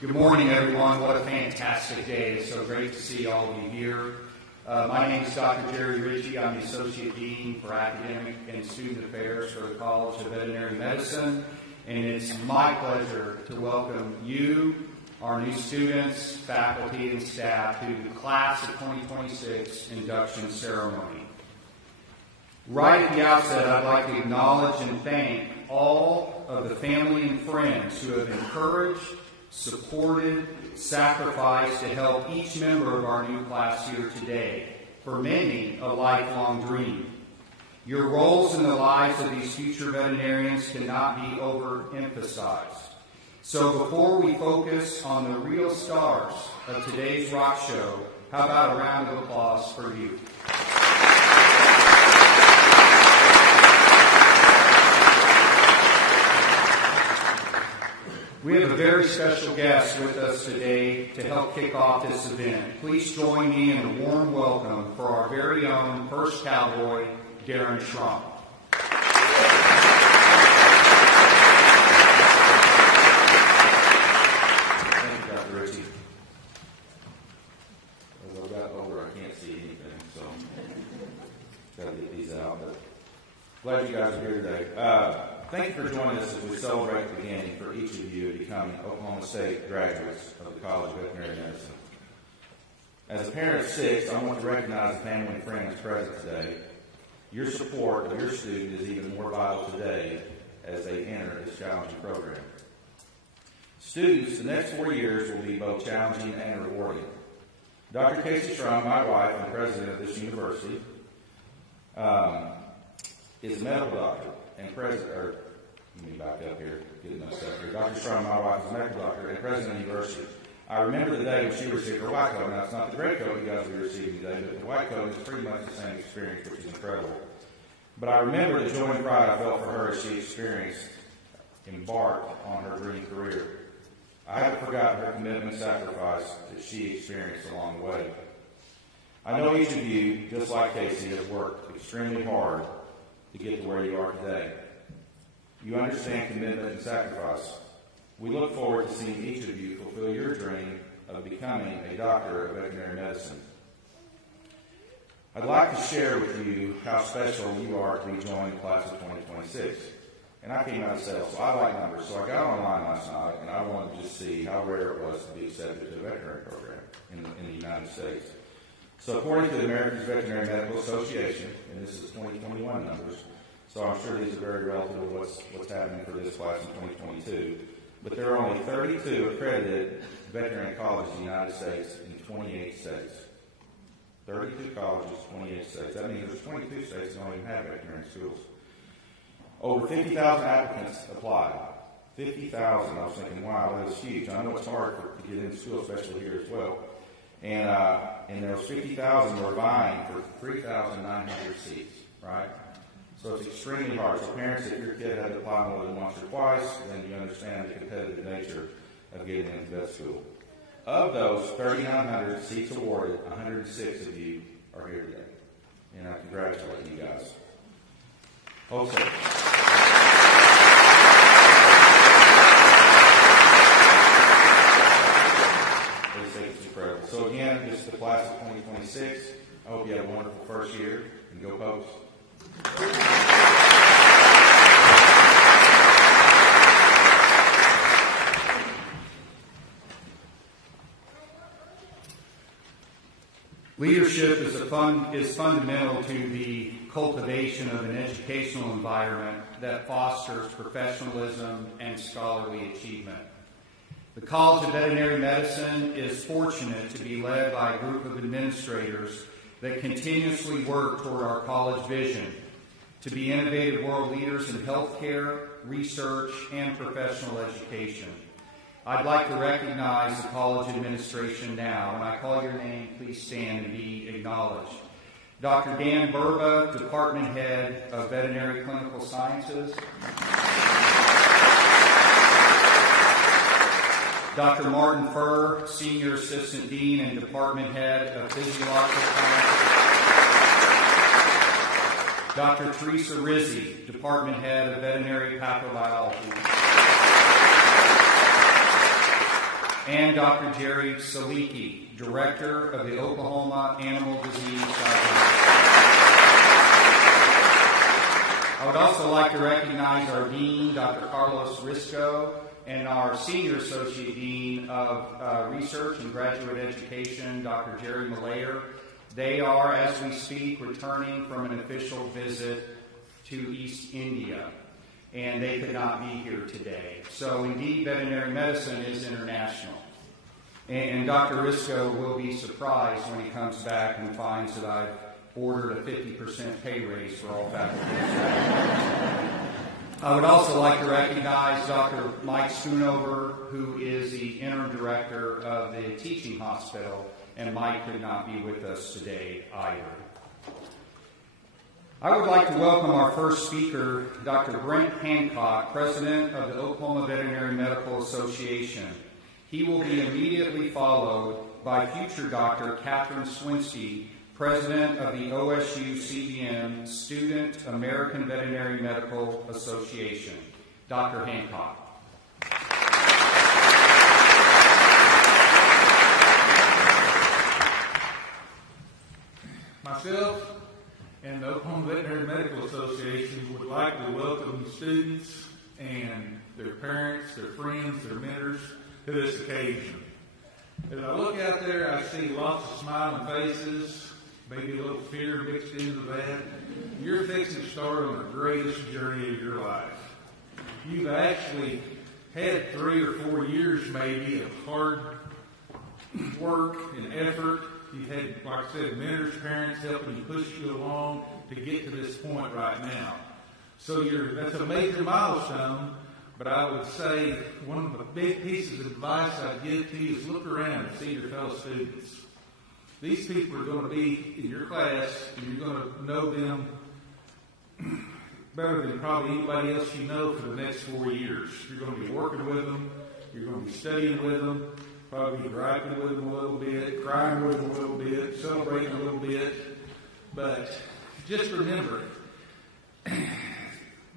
Good morning, everyone. What a fantastic day. It's so great to see all of you here. My name is Dr. Jerry Ritchie. I'm the Associate Dean for Academic and Student Affairs for the College of Veterinary Medicine, and it's my pleasure to welcome you, our new students, faculty, and staff to the Class of 2026 Induction Ceremony. Right at the outset, I'd like to acknowledge and thank all of the family and friends who have encouraged, supported, sacrificed to help each member of our new class here today. For many, a lifelong dream. Your roles in the lives of these future veterinarians cannot be overemphasized. So before we focus on the real stars of today's rock show, how about a round of applause for you? We have a very special guest with us today to help kick off this event. Please join me in a warm welcome for our very own first cowboy, Darren Schrum. Thank you, Dr. Ritchie. As I've got older, I can't see anything, so got to get these out. But glad you guys are here today. Thank you for joining us as we celebrate the beginning for each of you becoming Oklahoma State graduates of the College of Veterinary Medicine. As a parent of 6, I want to recognize the family and friends present today. Your support of your student is even more vital today as they enter this challenging program. Students, the next 4 years will be both challenging and rewarding. Dr. Casey Schrum, my wife and president of this university, is a medical doctor. And let me back up here, get messed up here. Dr. Schrum, my wife, is a medical doctor and president of the university. I remember the day when she received her white coat. Now, it's not the gray coat you guys will be receiving today, but the white coat is pretty much the same experience, which is incredible. But I remember the joy and pride I felt for her as she embarked on her dream career. I haven't forgotten her commitment and sacrifice that she experienced along the way. I know each of you, just like Casey, has worked extremely hard to get to where you are today. You understand commitment and sacrifice. We look forward to seeing each of you fulfill your dream of becoming a doctor of veterinary medicine. I'd like to share with you how special you are to be joining the class of 2026. And I came out of sales, so I like numbers. So I got online last night, and I wanted to just see how rare it was to be accepted to the veterinary program in the United States. So according to the American Veterinary Medical Association, and this is 2021 numbers, so I'm sure these are very relative to what's happening for this class in 2022, but there are only 32 accredited veterinary colleges in the United States in 28 states. 32 colleges, 28 states. That means there's 22 states that don't even have veterinary schools. Over 50,000 applicants applied. 50,000. I was thinking, wow, that is huge. I know it's hard to get into school, especially here as well. And there was 50,000 who were vying for 3,900 seats, right? So it's extremely hard. So parents, if your kid had to apply more than once or twice, then you understand the competitive nature of getting into vet school. Of those 3,900 seats awarded, 106 of you are here today. And I congratulate you guys. Okay. So again, this is the class of 2026. I hope you have a wonderful first year, and go Pokes. Leadership is fundamental to the cultivation of an educational environment that fosters professionalism and scholarly achievement. The College of Veterinary Medicine is fortunate to be led by a group of administrators that continuously work toward our college vision to be innovative world leaders in healthcare, research, and professional education. I'd like to recognize the college administration now. When I call your name, please stand and be acknowledged. Dr. Dan Burba, Department Head of Veterinary Clinical Sciences. Dr. Martin Furr, Senior Assistant Dean and Department Head of Physiological Sciences. Dr. Teresa Rizzi, Department Head of Veterinary Pathobiology. and Dr. Jerry Saliki, Director of the Oklahoma Animal Disease Diagnostics. I would also like to recognize our Dean, Dr. Carlos Risco, and our Senior Associate Dean of Research and Graduate Education, Dr. Jerry Malayer. They are, as we speak, returning from an official visit to East India, and they could not be here today. So indeed, veterinary medicine is international. And Dr. Risco will be surprised when he comes back and finds that I've ordered a 50% pay raise for all faculty. I would also like to recognize Dr. Mike Schoonover, who is the interim director of the teaching hospital, and Mike could not be with us today either. I would like to welcome our first speaker, Dr. Brent Hancock, president of the Oklahoma Veterinary Medical Association. He will be immediately followed by future Dr. Catherine Swinsky, president of the OSU CVM Student American Veterinary Medical Association. Dr. Hancock. Myself and the Oklahoma Veterinary Medical Association would like to welcome students and their parents, their friends, their mentors to this occasion. As I look out there, I see lots of smiling faces, maybe a little fear mixed into that. You're fixing to start on the greatest journey of your life. You've actually had 3 or 4 years maybe of hard work and effort. You've had, like I said, mentors, parents helping you push you along to get to this point right now. So that's a major milestone, but I would say one of the big pieces of advice I'd give to you is look around and see your fellow students. These people are going to be in your class, and you're going to know them better than probably anybody else you know for the next 4 years. You're going to be working with them. You're going to be studying with them, probably griping with them a little bit, crying with them a little bit, celebrating a little bit. But just remember,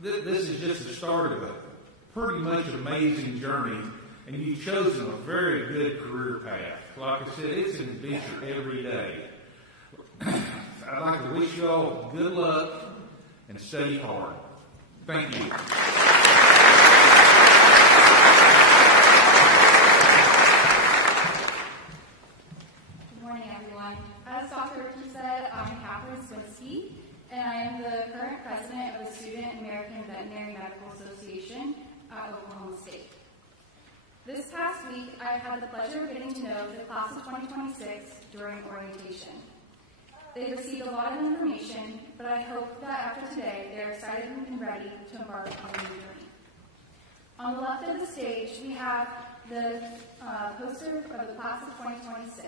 this is just the start of a pretty much amazing journey, and you've chosen a very good career path. Like I said, it's an adventure every day. I'd like to wish you all good luck and study hard. Thank you. Good morning, everyone. As Dr. Ricky said, I'm Catherine Swinsky, and I am the current president of the Student American Veterinary Medical Association at Oklahoma State. This past week, I've had the pleasure of getting to know the class of 2026 during orientation. They've received a lot of information, but I hope that after today, they're excited and ready to embark on a new journey. On the left of the stage, we have the poster of the class of 2026.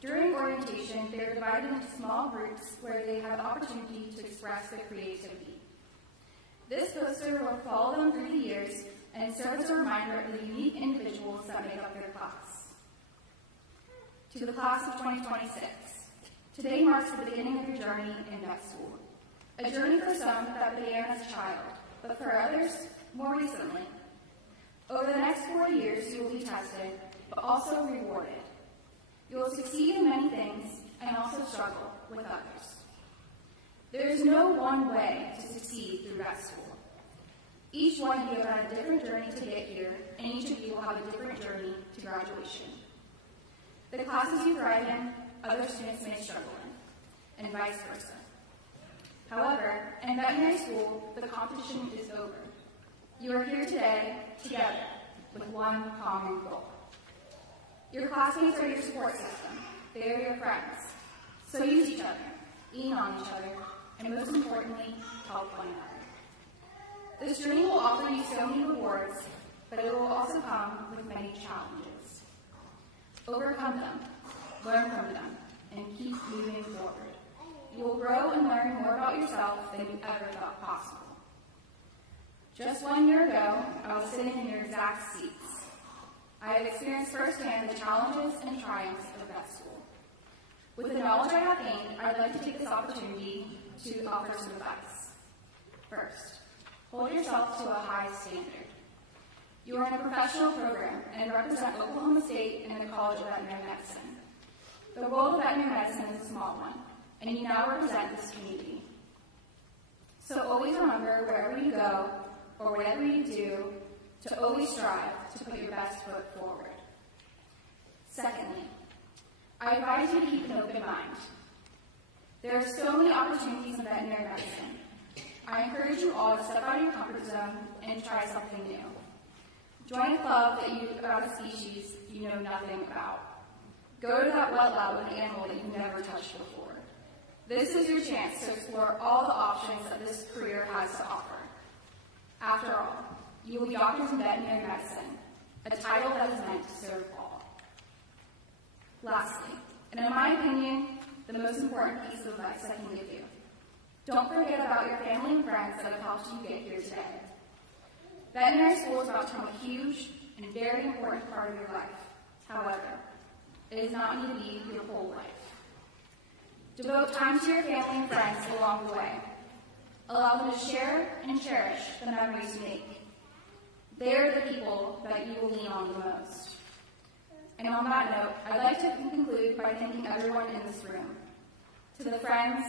During orientation, they're divided into small groups where they have the opportunity to express their creativity. This poster will follow them through the years and serve as a reminder of the unique individuals that make up their class. To the class of 2026, today marks the beginning of your journey in vet school. A journey for some that began as a child, but for others, more recently. Over the next 4 years, you will be tested, but also rewarded. You will succeed in many things and also struggle with others. There is no one way to succeed through vet school. Each one of you have had a different journey to get here, and each of you will have a different journey to graduation. The classes you thrive in, other students may struggle in, and vice versa. However, in veterinary school, the competition is over. You are here today, together, with one common goal. Your classmates are your support system. They are your friends. So use each other, lean on each other, and most importantly, help one another. This journey will offer you so many rewards, but it will also come with many challenges. Overcome them, learn from them, and keep moving forward. You will grow and learn more about yourself than you ever thought possible. Just 1 year ago, I was sitting in your exact seats. I have experienced firsthand the challenges and triumphs of vet school. With the knowledge I have gained, I'd like to take this opportunity to offer some advice. First, hold yourself to a high standard. You are in a professional program and represent Oklahoma State and the College of Veterinary Medicine. The role of veterinary medicine is a small one, and you now represent this community. So always remember, wherever you go or whatever you do, to always strive to put your best foot forward. Secondly, I advise you to keep an open mind. There are so many opportunities in veterinary medicine. I encourage you all to step out of your comfort zone and try something new. Join a club about a species you know nothing about. Go to that wet lab with an animal that you've never touched before. This is your chance to explore all the options that this career has to offer. After all, you will be doctors in veterinary medicine, a title that is meant to serve all. Lastly, and in my opinion, the most important piece of advice I can give you, don't forget about your family and friends that have helped you get here today. Veterinary school is about to become a huge and very important part of your life. However, it does not need to be your whole life. Devote time to your family and friends along the way. Allow them to share and cherish the memories you make. They are the people that you will lean on the most. And on that note, I'd like to conclude by thanking everyone in this room. To the friends,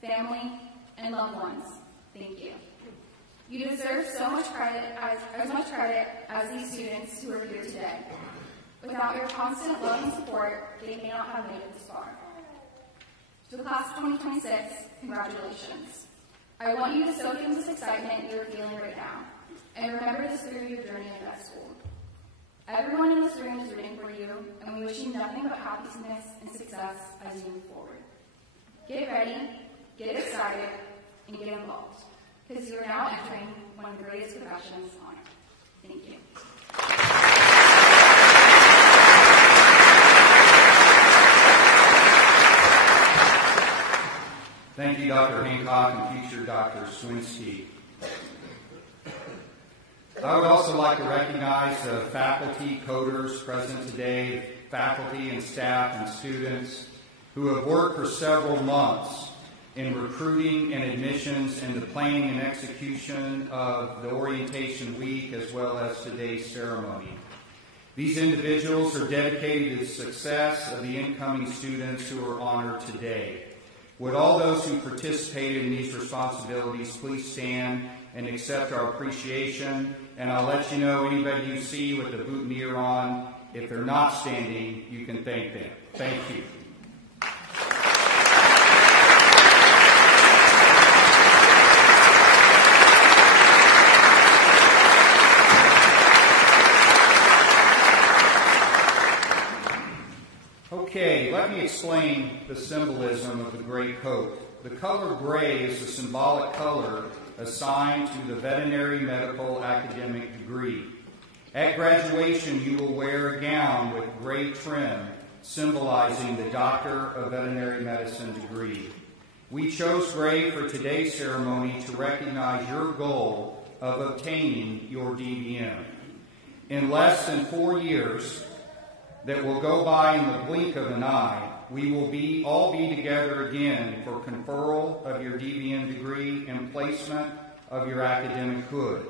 family, and loved ones, thank you. You deserve so much credit, as much credit as these students who are here today. Without your constant love and support, they may not have made it this far. To the class of 2026, congratulations. I want you to soak in this excitement you're feeling right now, and remember this through your journey in vet school. Everyone in this room is rooting for you, and we wish you nothing but happiness and success as you move forward. Get ready, get excited, and get involved, because you are now entering one of the greatest professions on earth. Thank you. Thank you, Dr. Hancock and future Dr. Swinsky. I would also like to recognize the faculty, coders present today, faculty and staff and students who have worked for several months in recruiting and admissions and the planning and execution of the orientation week as well as today's ceremony. These individuals are dedicated to the success of the incoming students who are honored today. Would all those who participated in these responsibilities please stand and accept our appreciation? And I'll let you know, anybody you see with the boutonniere on, if they're not standing, you can thank them. Thank you. Okay, let me explain the symbolism of the gray coat. The color gray is the symbolic color assigned to the veterinary medical academic degree. At graduation, you will wear a gown with gray trim, symbolizing the Doctor of Veterinary Medicine degree. We chose gray for today's ceremony to recognize your goal of obtaining your DVM. In less than 4 years, that will go by in the blink of an eye, we will all be together again for conferral of your DVM degree and placement of your academic hood.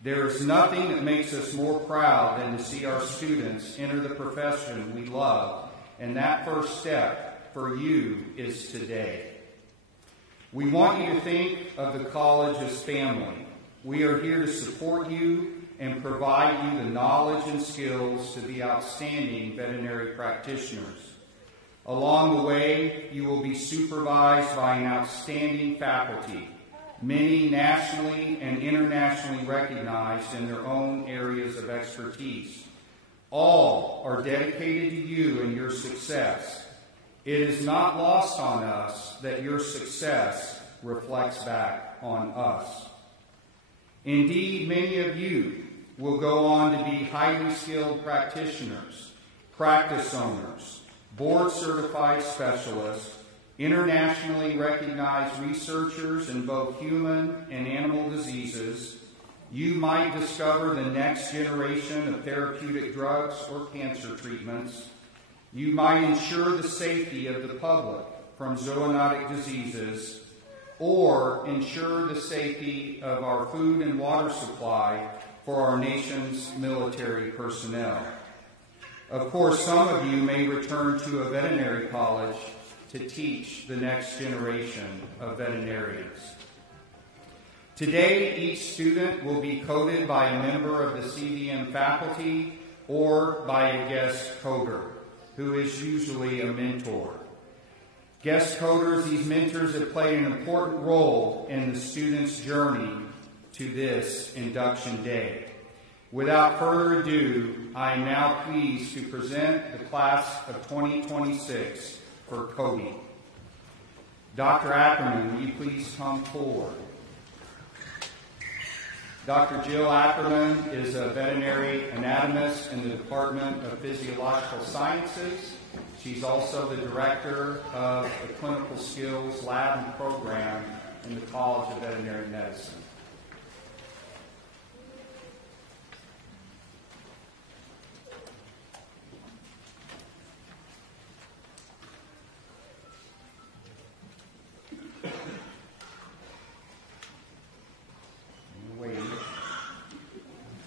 There is nothing that makes us more proud than to see our students enter the profession we love, and that first step for you is today. We want you to think of the college as family. We are here to support you and provide you the knowledge and skills to be outstanding veterinary practitioners. Along the way, you will be supervised by an outstanding faculty, many nationally and internationally recognized in their own areas of expertise. All are dedicated to you and your success. It is not lost on us that your success reflects back on us. Indeed, many of you will go on to be highly skilled practitioners, practice owners, board-certified specialists, internationally recognized researchers in both human and animal diseases. You might discover the next generation of therapeutic drugs or cancer treatments. You might ensure the safety of the public from zoonotic diseases, or ensure the safety of our food and water supply for our nation's military personnel. Of course, some of you may return to a veterinary college to teach the next generation of veterinarians. Today, each student will be coded by a member of the CVM faculty or by a guest coder, who is usually a mentor. Guest coders, these mentors have played an important role in the student's journey to this induction day. Without further ado, I am now pleased to present the class of 2026 for coding. Dr. Ackerman, will you please come forward? Dr. Jill Ackerman is a veterinary anatomist in the Department of Physiological Sciences. She's also the director of the Clinical Skills Lab and Program in the College of Veterinary Medicine.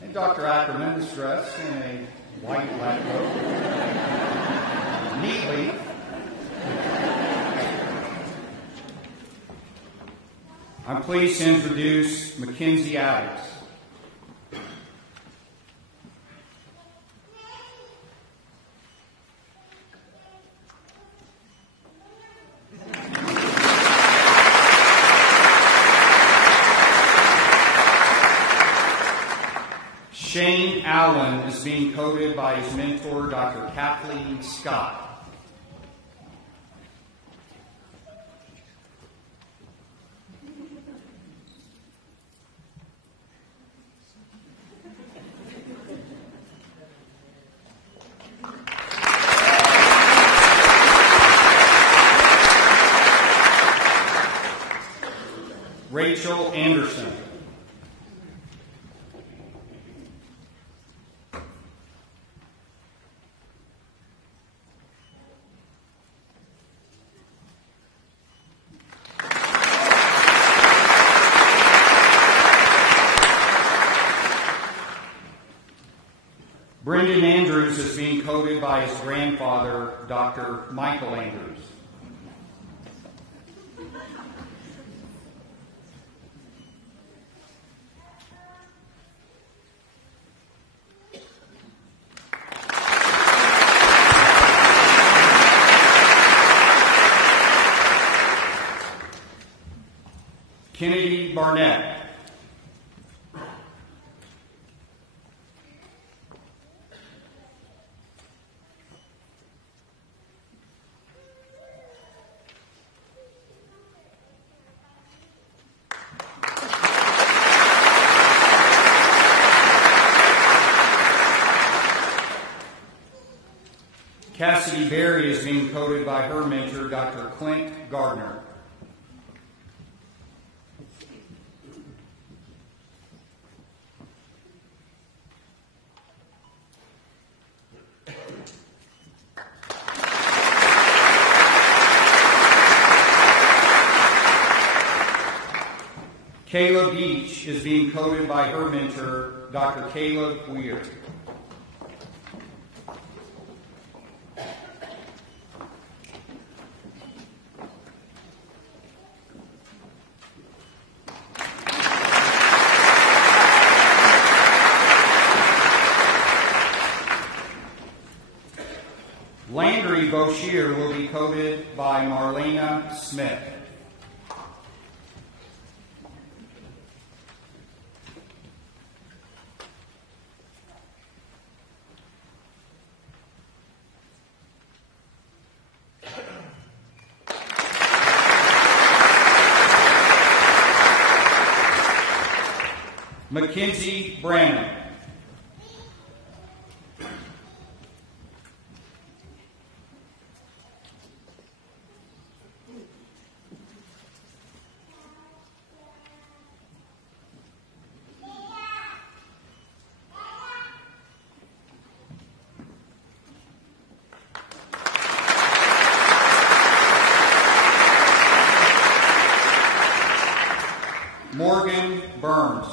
And Dr. Ackerman is dressed in a white lab coat, neatly. I'm pleased to introduce Mackenzie Adams. Shane Allen is being coded by his mentor, Dr. Kathleen Scott. Rachel Anderson. Brendan Andrews is being coded by his grandfather, Dr. Michael Andrews. Kennedy Barnett. Cassidy Berry is being coded by her mentor, Dr. Clint Gardner. Kayla Beach is being coded by her mentor, Dr. Caleb Weir. Landry Boshier will be coded by Marlena Smith. Mackenzie Brannon. Morgan Burns.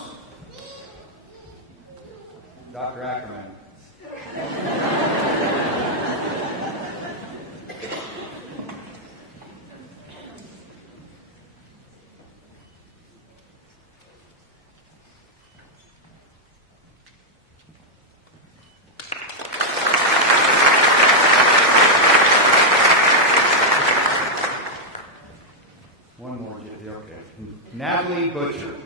Dr. Ackerman. One more, Jitty, okay. Natalie Butcher.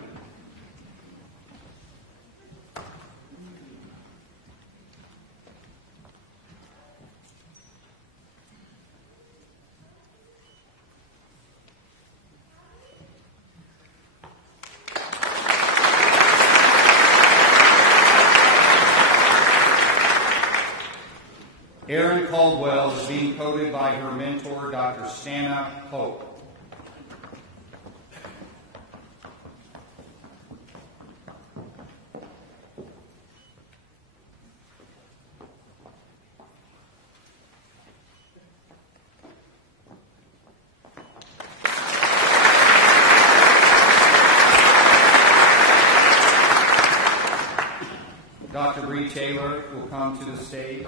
Erin Caldwell is being coded by her mentor, Dr. Stana Hope. Dr. Bree Taylor will come to the stage.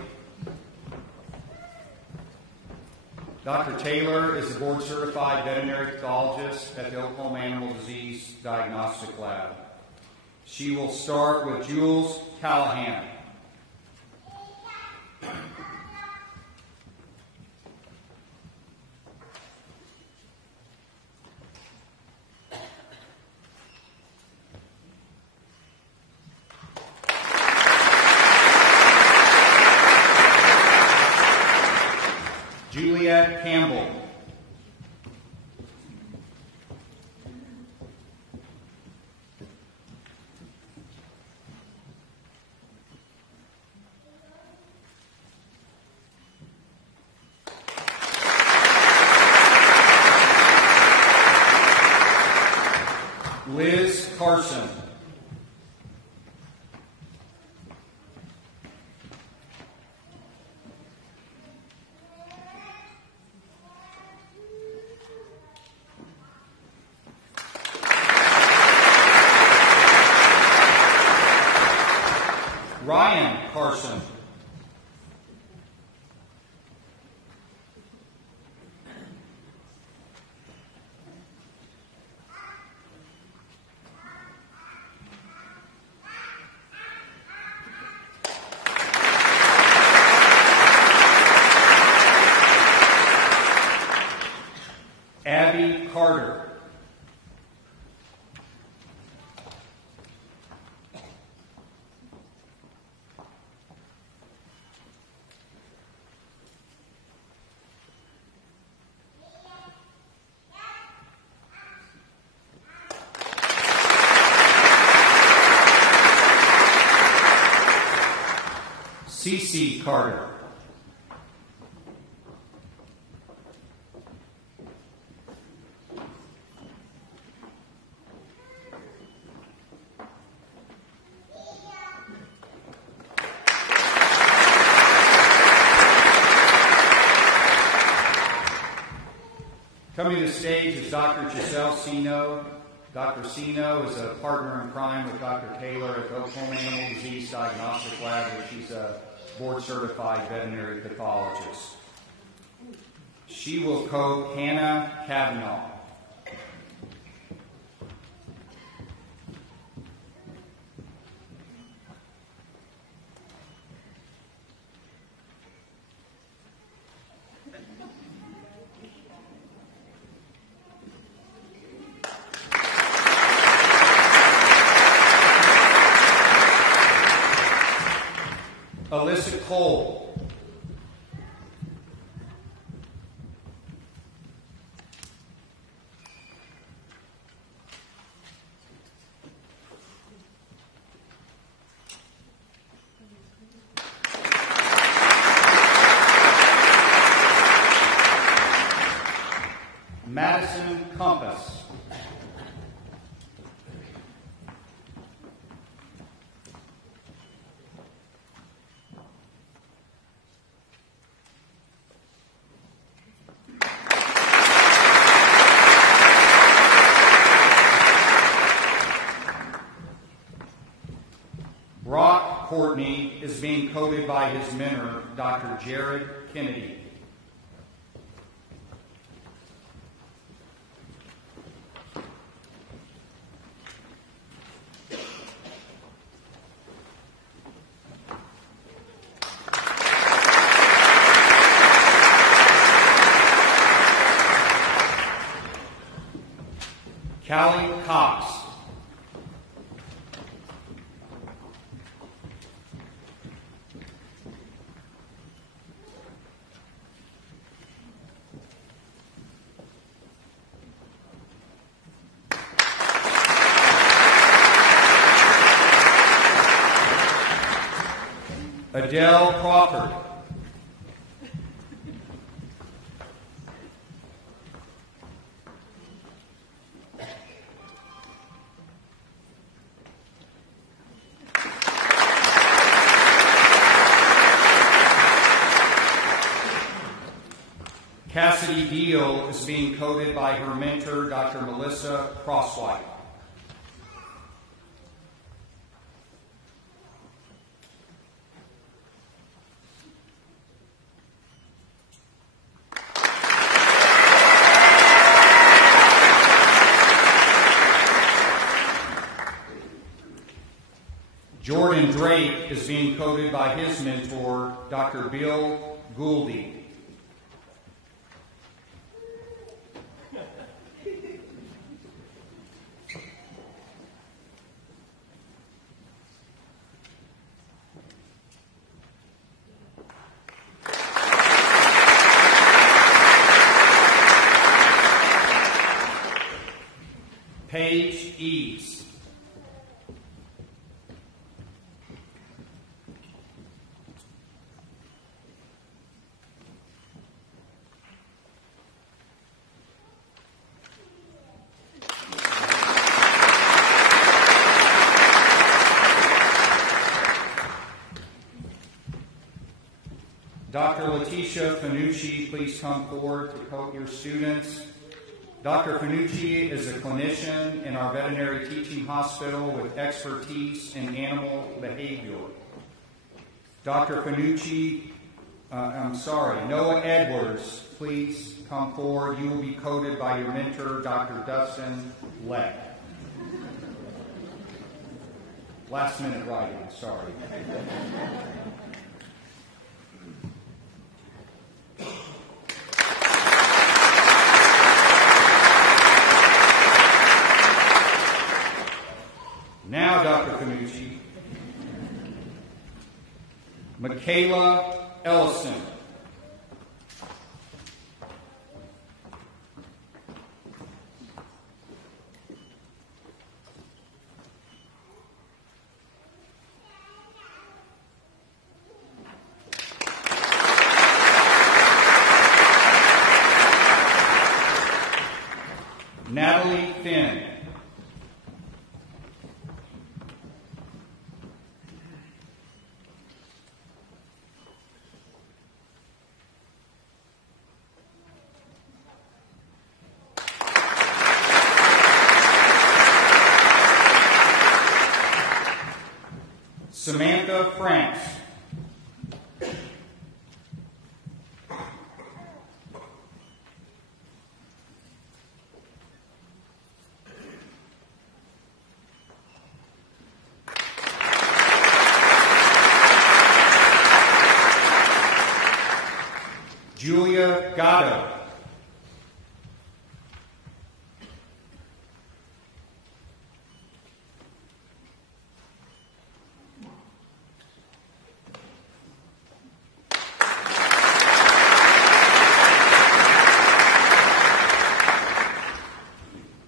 Dr. Taylor is a board-certified veterinary pathologist at the Oklahoma Animal Disease Diagnostic Lab. She will start with Jules Callahan. Juliet Campbell. Liz Carson. Ryan Carson. Abby Carter. Cece Carter. Coming to the stage is Dr. Giselle Sino. Dr. Sino is a partner in crime with Dr. Taylor at the Oklahoma Animal Disease Diagnostic Lab, where she's a board-certified veterinary pathologist. She will code Hannah Kavanaugh. Alyssa Cole. Madison Compass. Brock Courtney is being coded by his mentor, Dr. Jared Kennedy. Callie Cox. Adele Crawford. Cassidy Deal is being coded by her mentor, Dr. Melissa Crosswhite. Jordan Drake is being coded by his mentor, Dr. Bill Gouldy. Paige Eves. Dr. Letitia Fanucci, please come forward to coach your students. Dr. Fanucci is a clinician in our veterinary teaching hospital with expertise in animal behavior. Dr. Fanucci, Noah Edwards, please come forward. You will be coded by your mentor, Dr. Dustin Leck. Last minute writing, sorry. Now, Dr. Fanucci. Michaela Ellison. Natalie Finn. Samantha Franks. Julia Gatto.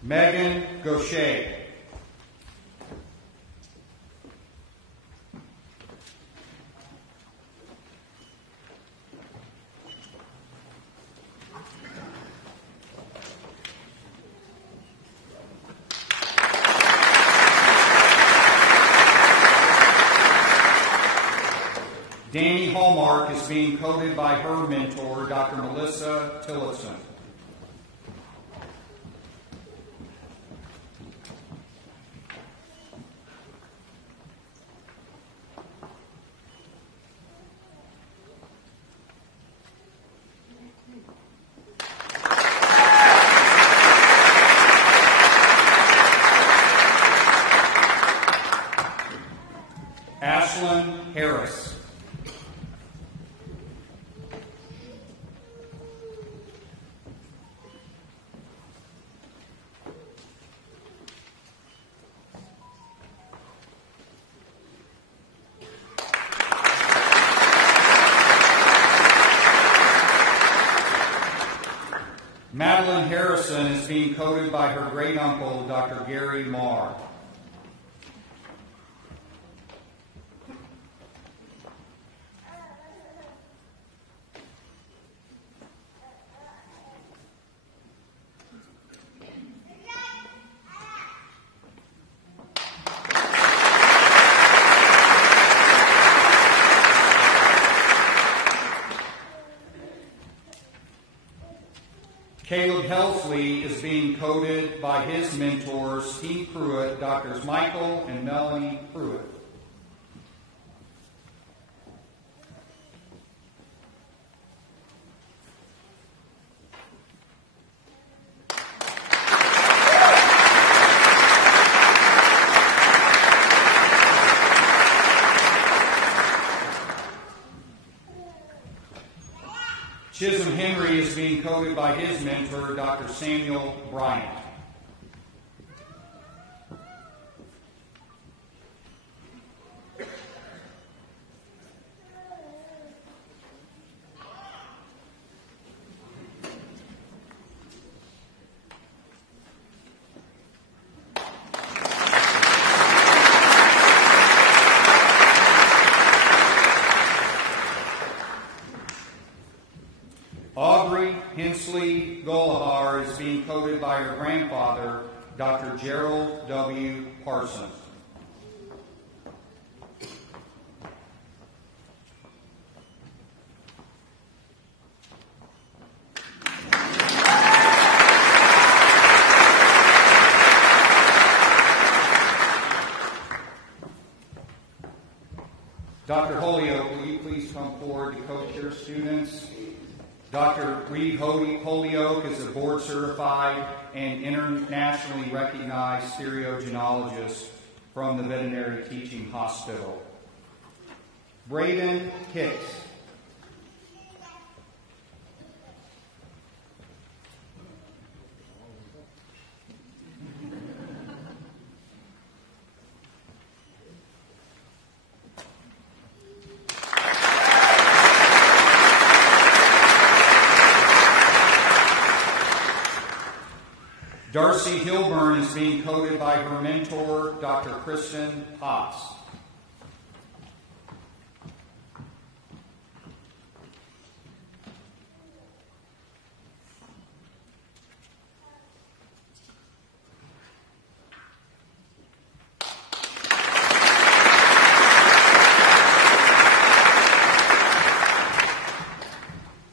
Megan Gaucher. Danny Hallmark is being coded by her mentor, Dr. Melissa Tillotson. Ashlyn Harris. Madeline Harrison is being coded by her great uncle, Dr. Gary Marr. Caleb Helsley is being coded by his mentors, Steve Pruitt, Drs. Michael and Melanie Pruitt. Chisholm Henry is being coded by his mentor, Dr. Samuel Bryant. Aubrey Hensley Golahar is being coded by her grandfather, Dr. Gerald W. Parsons. Dr. Holyoke, will you please come forward to coach your students? Dr. Reed Holyoke is a board-certified and internationally recognized stereogenologist from the Veterinary Teaching Hospital. Braden Hicks. Darcy Hilburn is being coded by her mentor, Dr. Kristen Potts.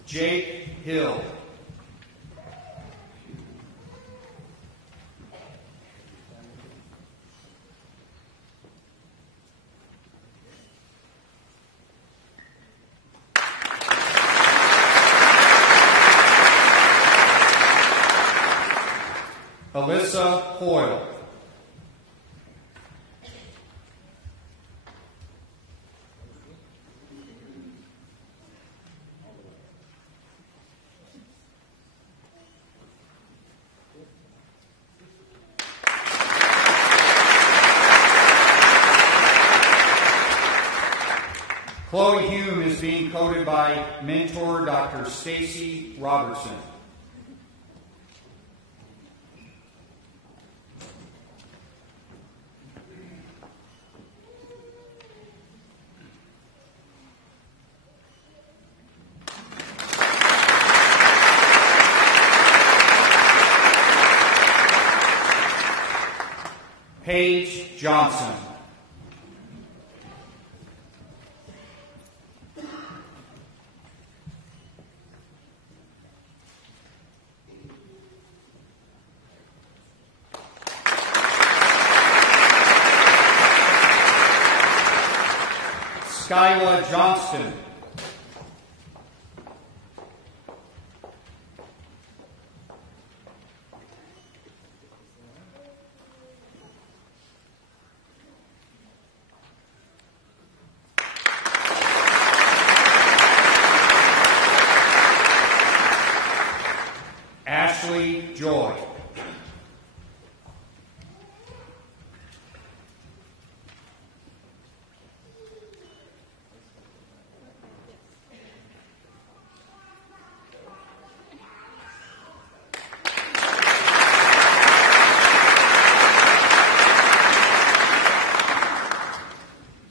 Jake Hill. Alyssa Hoyle. Chloe Hume is being coded by mentor Dr. Stacy Robertson. Paige Johnson. Skyla Johnston.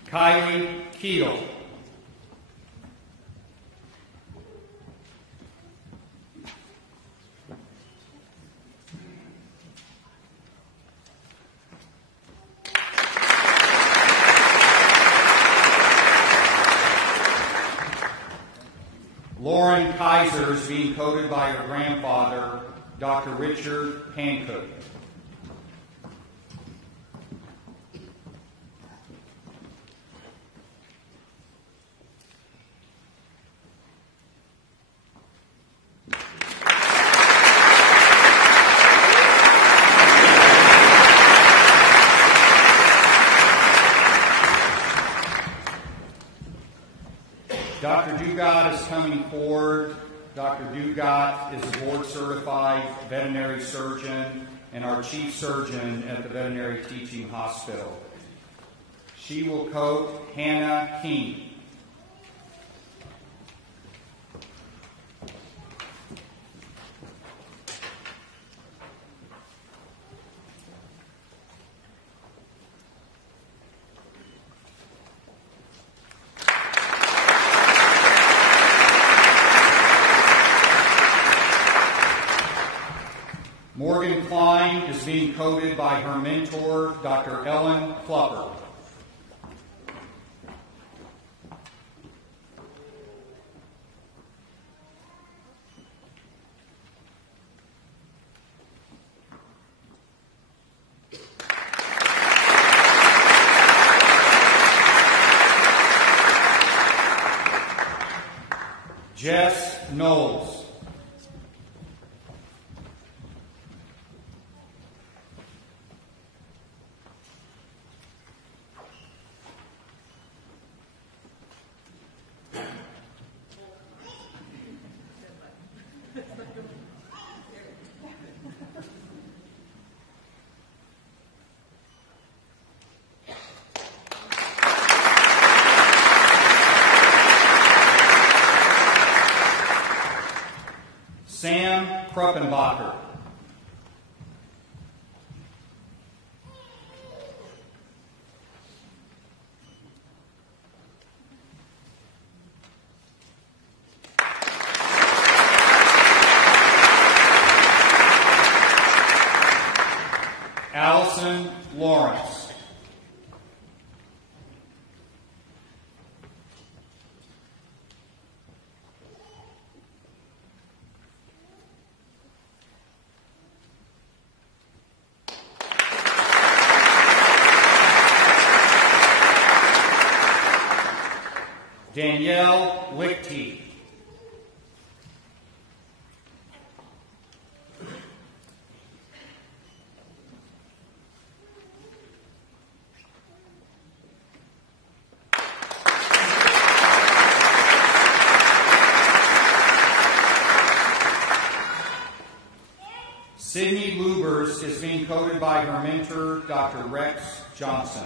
Kylie Keel. Lauren Kaiser is being coded by her grandfather, Dr. Richard Hancock. Dr. Dugat is coming forward. Dr. Dugat is a board-certified veterinary surgeon and our chief surgeon at the Veterinary Teaching Hospital. She will code Hannah King. Morgan Klein is being coded by her mentor, Dr. Ellen Klupper. Jess Knowles. Sam Kruppenbacher. Allison Lawrence. Danielle Lichty. Sydney Lubers is being coded by her mentor, Dr. Rex Johnson.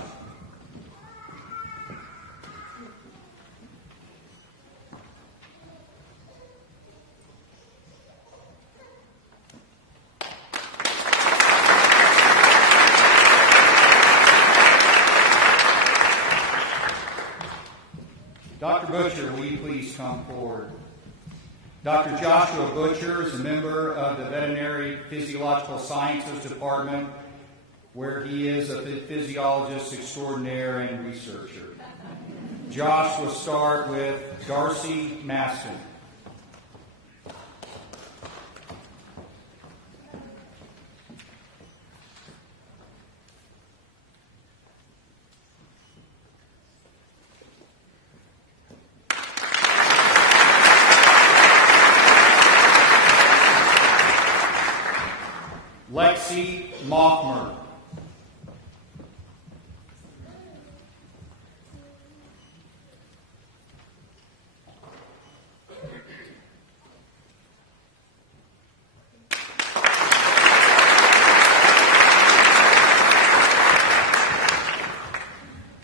Dr. Butcher, will you please come forward? Dr. Joshua Butcher is a member of the Veterinary Physiological Sciences Department, where he is a physiologist extraordinaire and researcher. Josh will start with Darcy Maston. Lexi Moffmer.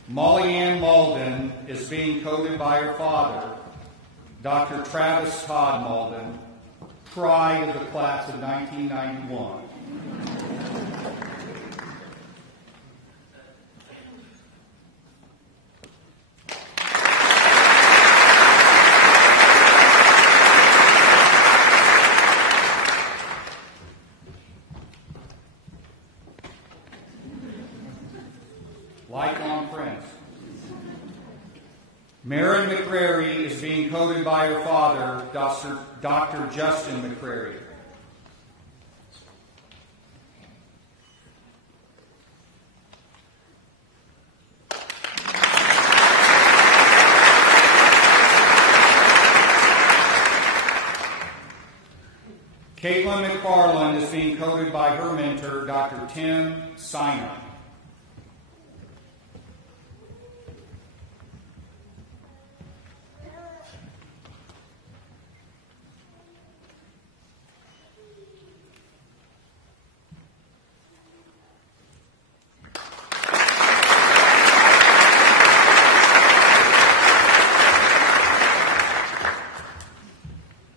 Molly Ann Malden is being coded by her father, Dr. Travis Todd Malden, pride of the class of 1991. Maren McCrary is being coded by her father, Dr. Justin McCrary. Caitlin McFarland is being coded by her mentor, Dr. Tim Siner.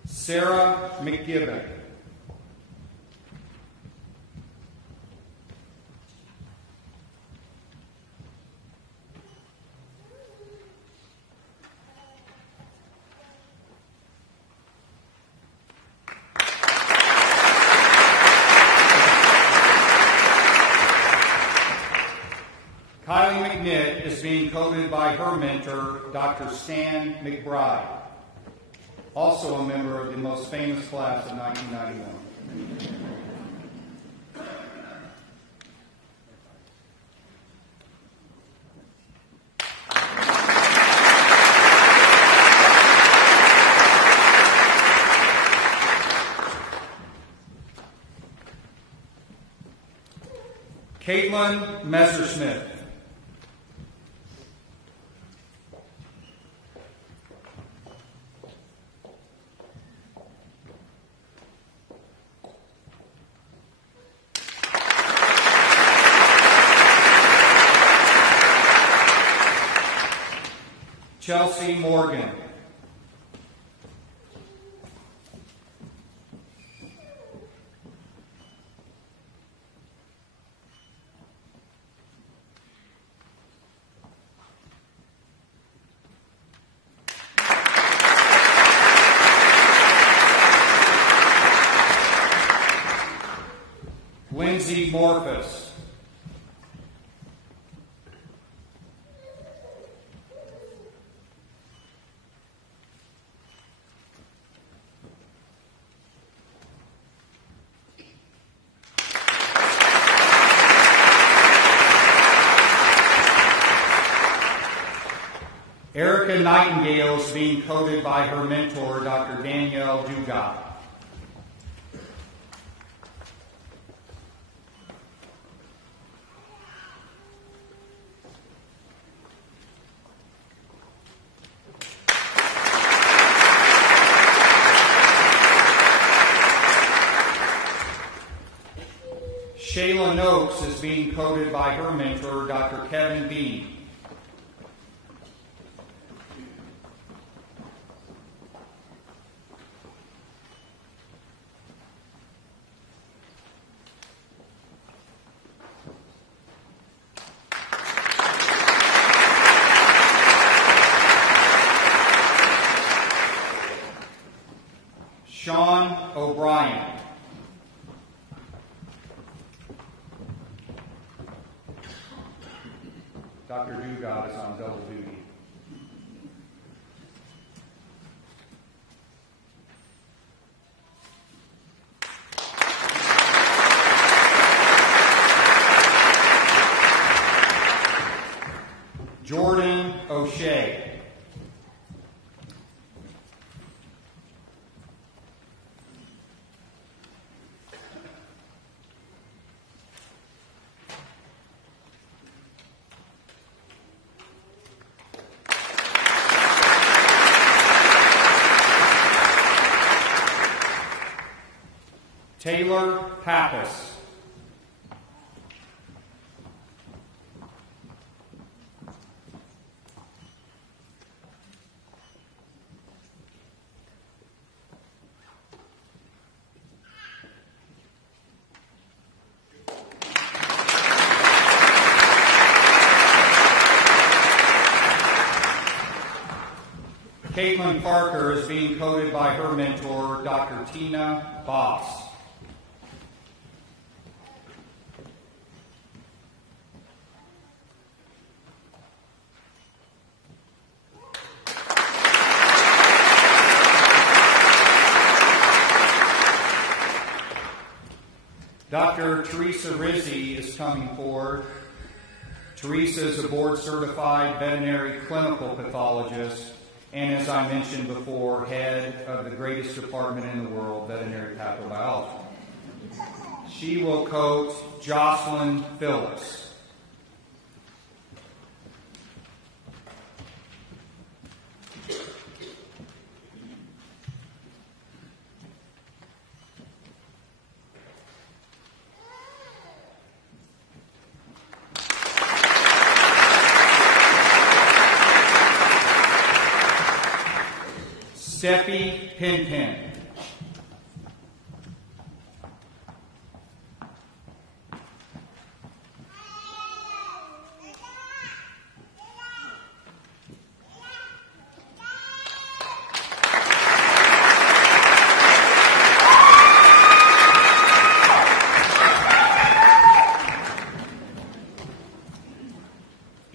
Sarah McGibbon. Kylie McKnight is being coded by her mentor, Dr. Stan McBride, also a member of the most famous class of 1991. Caitlin Messersmith. Chelsea Morgan. Lindsay Morphus. Erica Nightingale is being coded by her mentor, Dr. Danielle Dugas. Shayla Noakes is being coded by her mentor, Dr. Kevin Bean. Sean O'Brien. Dr. Dugas is on double duty. Jordan O'Shea. Taylor Pappas. Caitlin Parker is being coded by her mentor, Dr. Tina Boss. Dr. Teresa Rizzi is coming forward. Teresa is a board-certified veterinary clinical pathologist and, as I mentioned before, head of the greatest department in the world, veterinary pathobiology. She will coach Jocelyn Phillips. Steffi Pinpin.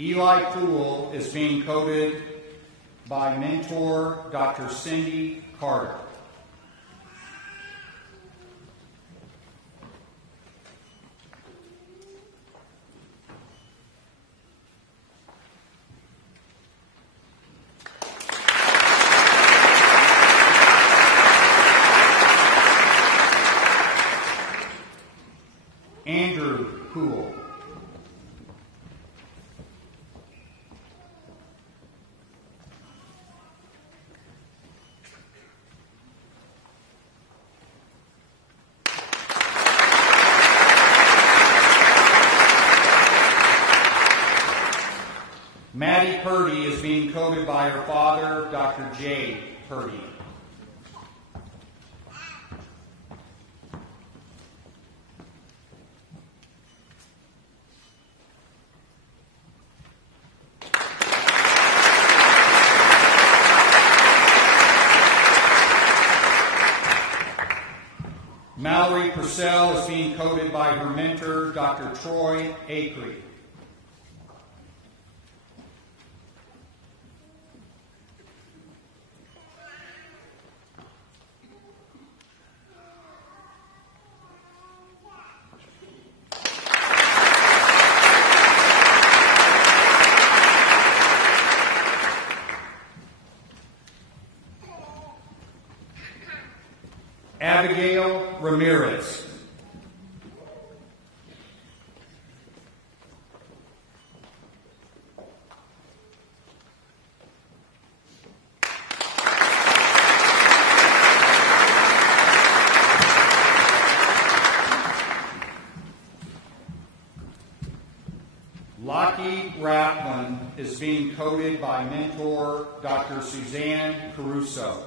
Eli Poole is being coded by mentor Dr. Cindy Carter. Andrew Poole. Maddie Purdy is being coded by her father, Dr. J. Purdy. Mallory Purcell is being coded by her mentor, Dr. Troy Acree. Abigail Ramirez. Lockie Rathman is being coded by mentor Dr. Suzanne Caruso.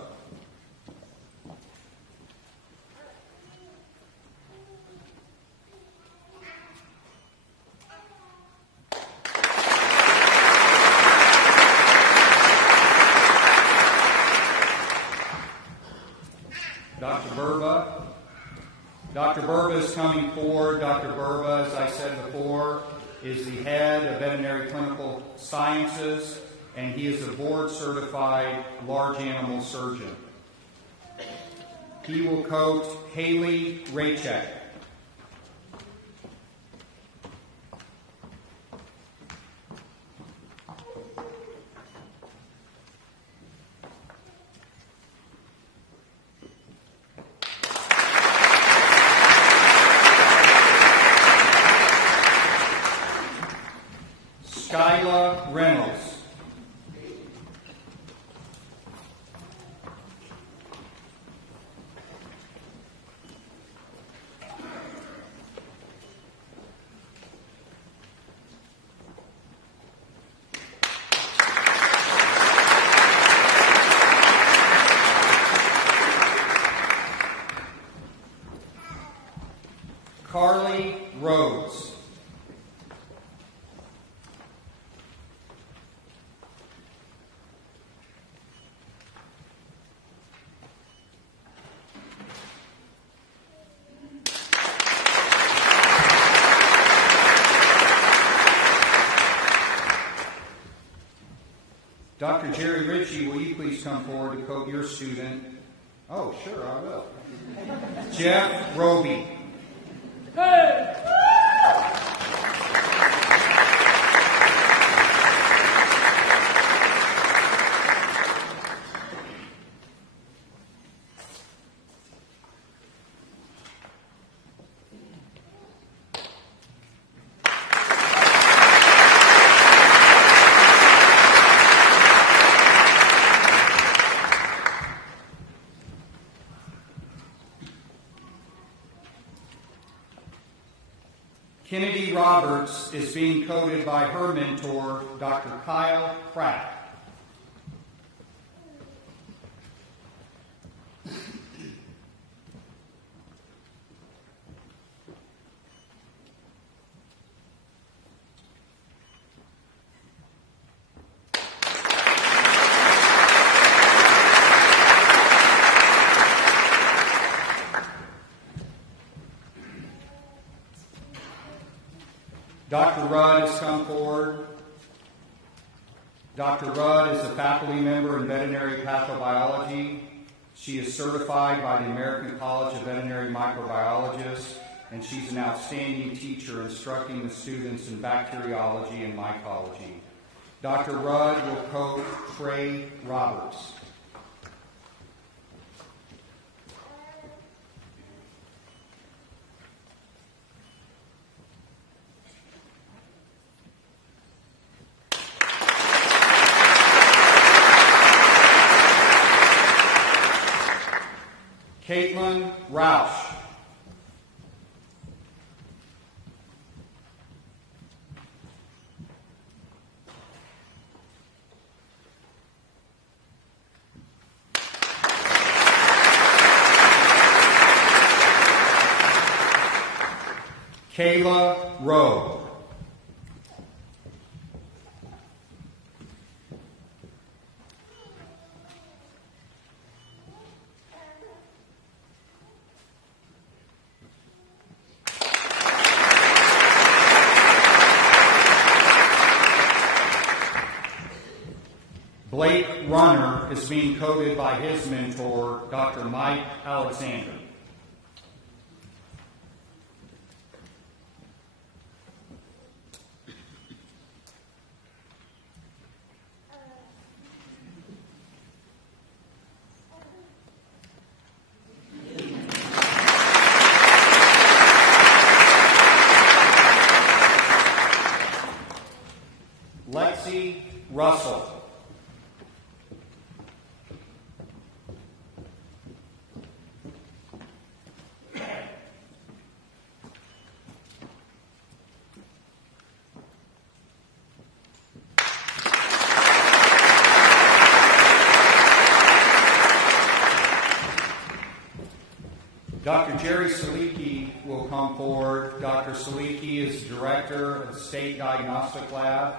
Dr. Burba is coming forward. Dr. Burba, as I said before, is the head of veterinary clinical sciences, and he is a board-certified large animal surgeon. He will coach Haley Raychek. Skyla Reynolds. Carly Rhodes. Dr. Jerry Ritchie, will you please come forward to coach your student? Oh, sure, I will. Jeff Roby. Kennedy Roberts is being coded by her mentor, Dr. Kyle Pratt. Dr. Rudd has come forward. Dr. Rudd is a faculty member in veterinary pathobiology. She is certified by the American College of Veterinary Microbiologists, and she's an outstanding teacher instructing the students in bacteriology and mycology. Dr. Rudd will coach Trey Roberts. Caitlin Roush. Kayla Rowe. Blake Runner is being coded by his mentor, Dr. Mike Alexander. Lexi Russell. Dr. Jerry Saliki will come forward. Dr. Saliki is director of the State Diagnostic Lab.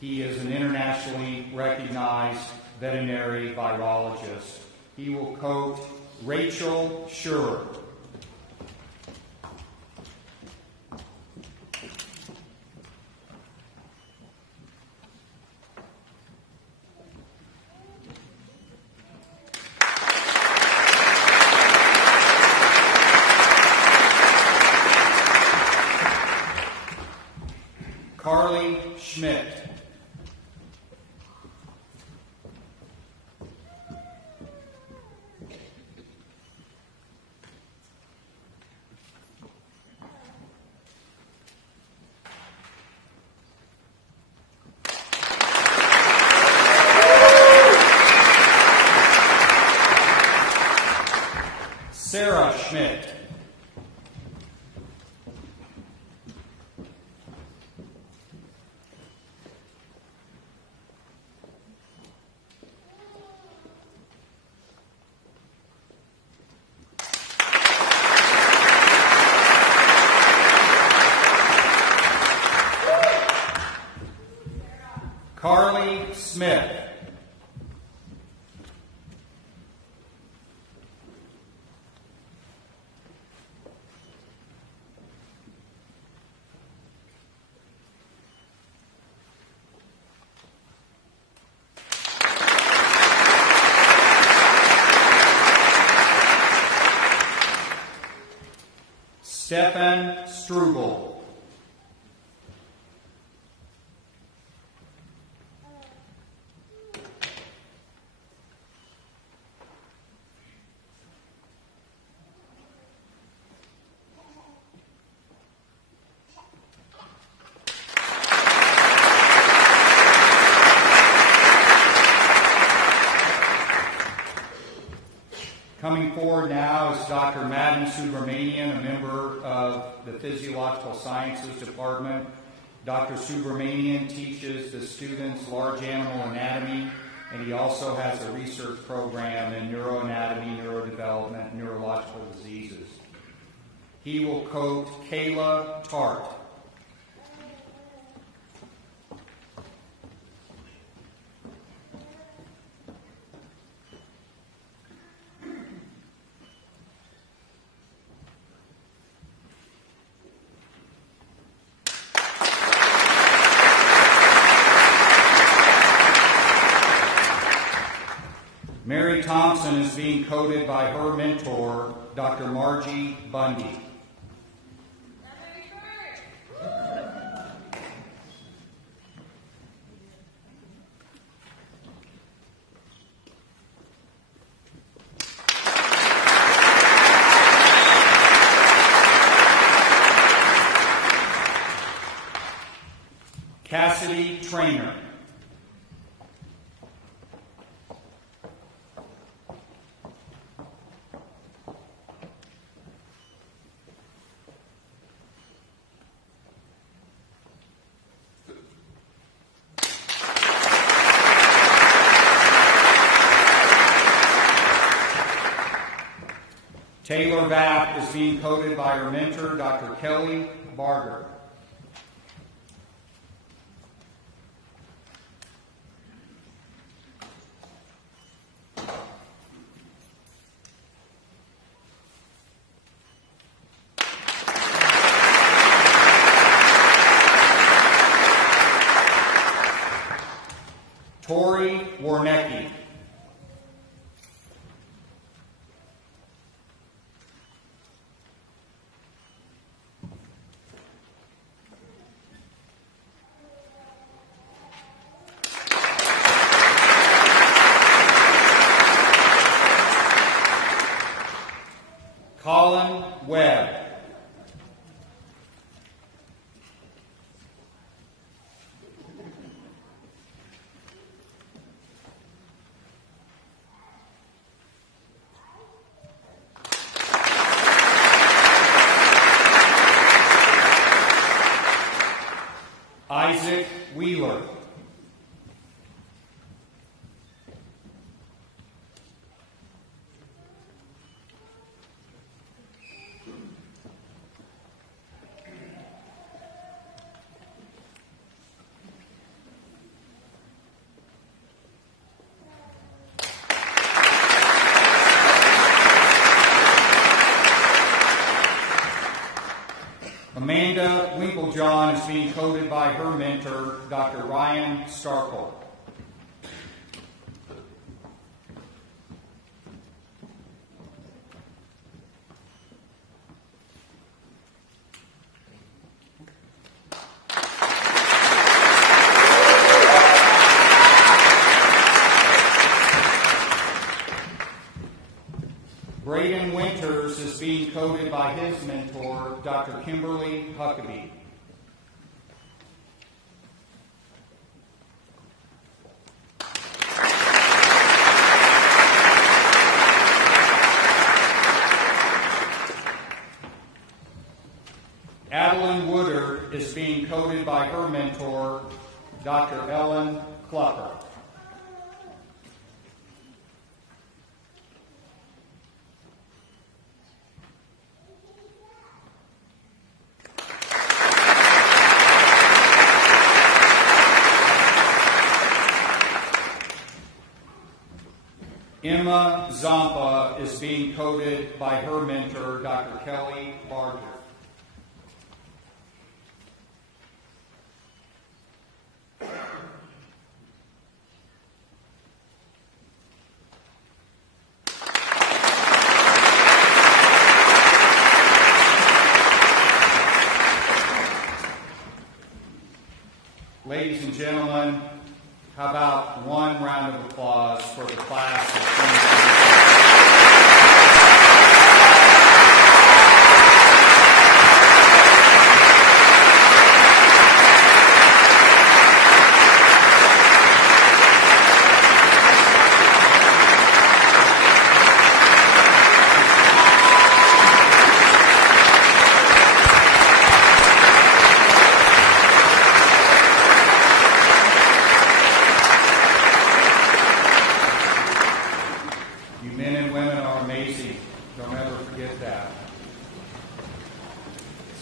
He is an internationally recognized veterinary virologist. He will coach Rachel Schurer. Carly Schmidt. Sarah Schmidt. Carly Smith. Stefan Struble. Coming forward now is Dr. Madden Subramanian, a member of the Physiological Sciences Department. Dr. Subramanian teaches the students large animal anatomy, and he also has a research program in neuroanatomy, neurodevelopment, neurological diseases. He will quote Kayla Tart. Mary Thompson is being quoted by her mentor, Dr. Margie Bundy. Cassidy Trainer. Taylor Vapp is being quoted by her mentor, Dr. Kelly Barger. Tori Warnecki. Colin Webb. Isaac Wheeler. Amanda Winklejohn is being quoted by her mentor, Dr. Ryan Starkle. Braden Winters is being quoted by his mentor, Dr. Kimberly Huckabee. Adeline Woodard is being quoted by her mentor, Dr. Ellen Clucker. Emma Zampa is being quoted by her mentor, Dr. Kelly Barger. Ladies and gentlemen, how about one round of applause for the class of 2023?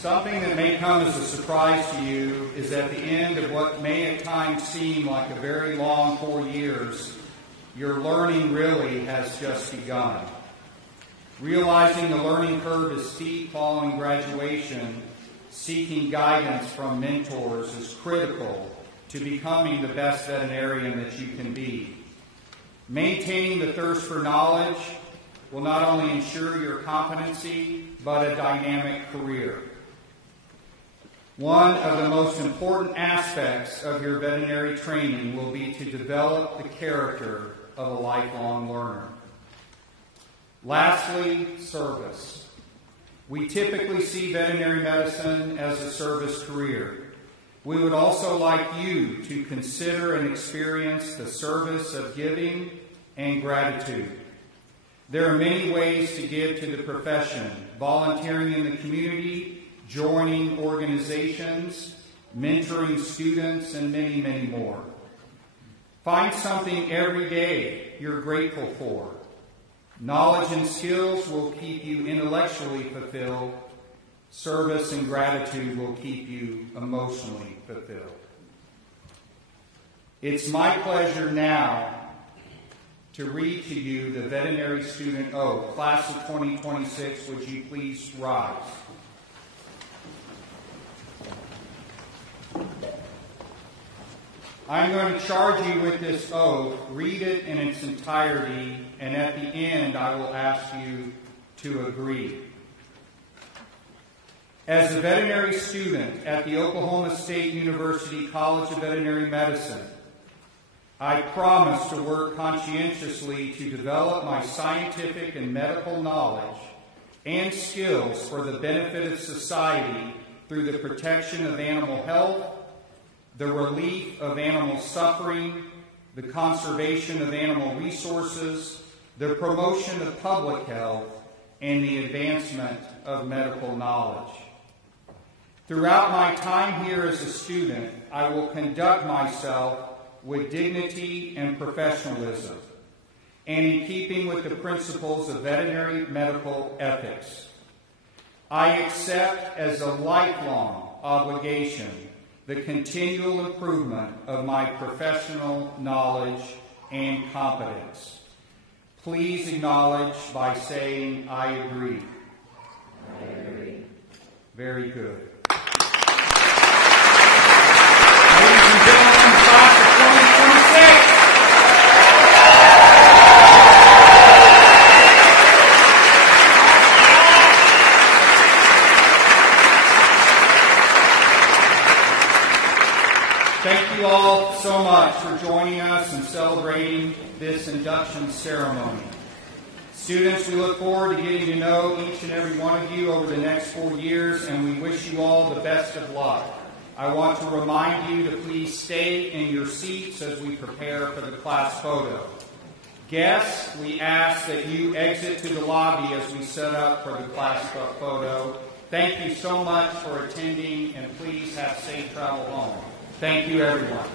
Something that may come as a surprise to you is at the end of what may at times seem like a very long 4 years, your learning really has just begun. Realizing the learning curve is steep following graduation, seeking guidance from mentors is critical to becoming the best veterinarian that you can be. Maintaining the thirst for knowledge will not only ensure your competency, but a dynamic career. One of the most important aspects of your veterinary training will be to develop the character of a lifelong learner. Lastly, service. We typically see veterinary medicine as a service career. We would also like you to consider and experience the service of giving and gratitude. There are many ways to give to the profession: volunteering in the community, joining organizations, mentoring students, and many, many more. Find something every day you're grateful for. Knowledge and skills will keep you intellectually fulfilled. Service and gratitude will keep you emotionally fulfilled. It's my pleasure now to read to you the veterinary student oath. Class of 2026, would you please rise? I'm going to charge you with this oath. Read it in its entirety, and at the end I will ask you to agree. As a veterinary student at the Oklahoma State University College of Veterinary Medicine, I promise to work conscientiously to develop my scientific and medical knowledge and skills for the benefit of society through the protection of animal health, the relief of animal suffering, the conservation of animal resources, the promotion of public health, and the advancement of medical knowledge. Throughout my time here as a student, I will conduct myself with dignity and professionalism, and in keeping with the principles of veterinary medical ethics. I accept as a lifelong obligation the continual improvement of my professional knowledge and competence. Please acknowledge by saying, I agree. I agree. Very good. Ladies and gentlemen, class of 2026. Thank you all so much for joining us and celebrating this induction ceremony. Students, we look forward to getting to know each and every one of you over the next 4 years, and we wish you all the best of luck. I want to remind you to please stay in your seats as we prepare for the class photo. Guests, we ask that you exit to the lobby as we set up for the class photo. Thank you so much for attending, and please have safe travel home. Thank you, everyone.